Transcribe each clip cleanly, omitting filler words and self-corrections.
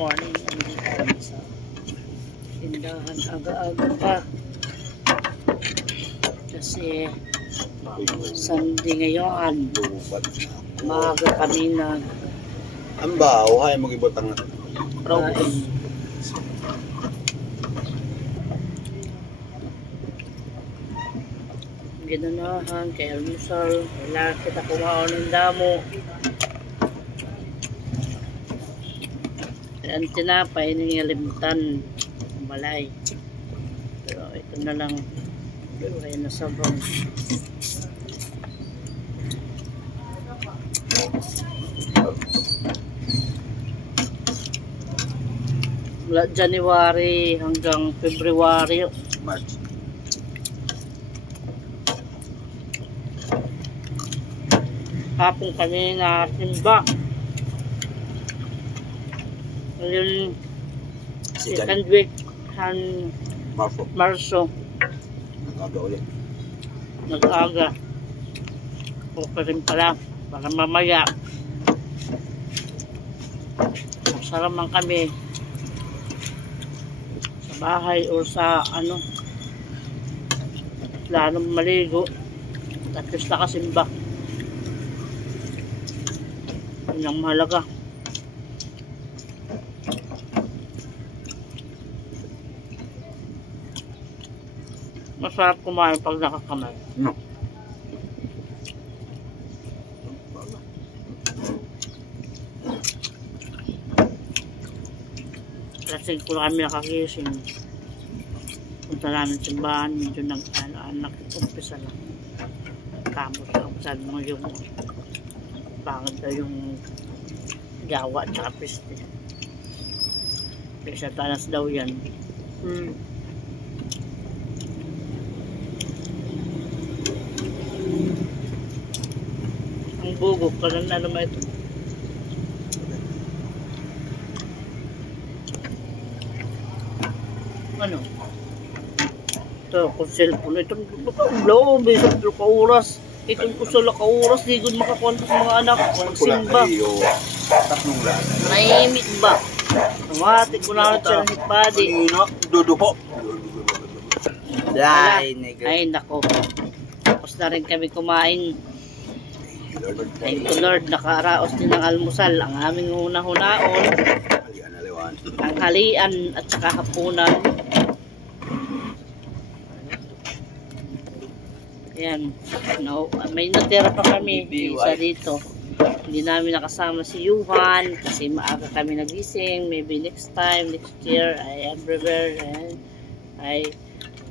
morning. Nandito kami sa tindahan. Aga-aga pa. Kasi Sunday ngayon. Maaga kami na ang baho, hay mag-ibot ang ginanahan kay almusal. Wala kita kumaon ng damo. Ang tinapay ng limtan malay. Pero ito na lang. Ay nasabang. Mula January hanggang February, March. hapon kami na simba. Ngayon, second week Marso. Nag-aga ulit. Nag-aga. O pa rin pala, para mamaya. Magsaraman kami sa bahay o sa planong maligo. Tapos nakasimba. Yun ang mahalaga. Masarap kumain pag nakakamay. No. Kasi kung kami nakagising, punta namin sa simbahan, medyo nag-anak, umpisa lang. Tapos sabi mo yung pangit na yung gawa at saka piste. Kasi tanas daw yan. Ang bugok ka lang na naman ito. Ano? Ito, kung cellphone. Itong loob, isang oras. Itong kusula ka oras, di gud makakuha sa mga anak. Magsimba. Tatlong lang. Naimik ba? Mati ko na siya ni Padi. Duduho. Ay, nako. Tapos na rin kami kumain. Thank you Lord, nakaraos din ng almusal. Ang aming hunahon, ang halian at saka hapunan. Ayan, no, may natira pa kami isa dito. Hindi namin nakasama si Yuhan kasi maaga kami nagising. Maybe next time, next year, I am prepared. Ay,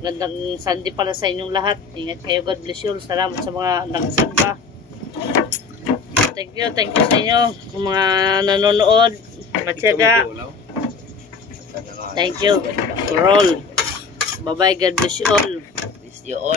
gandang Sunday pala sa inyong lahat. Ingat kayo, God bless you. Salamat sa mga nagsimba. Thank you sa inyo mga nanonood. Matyaga. Thank you for all. Bye bye, God bless you all. Bless you all.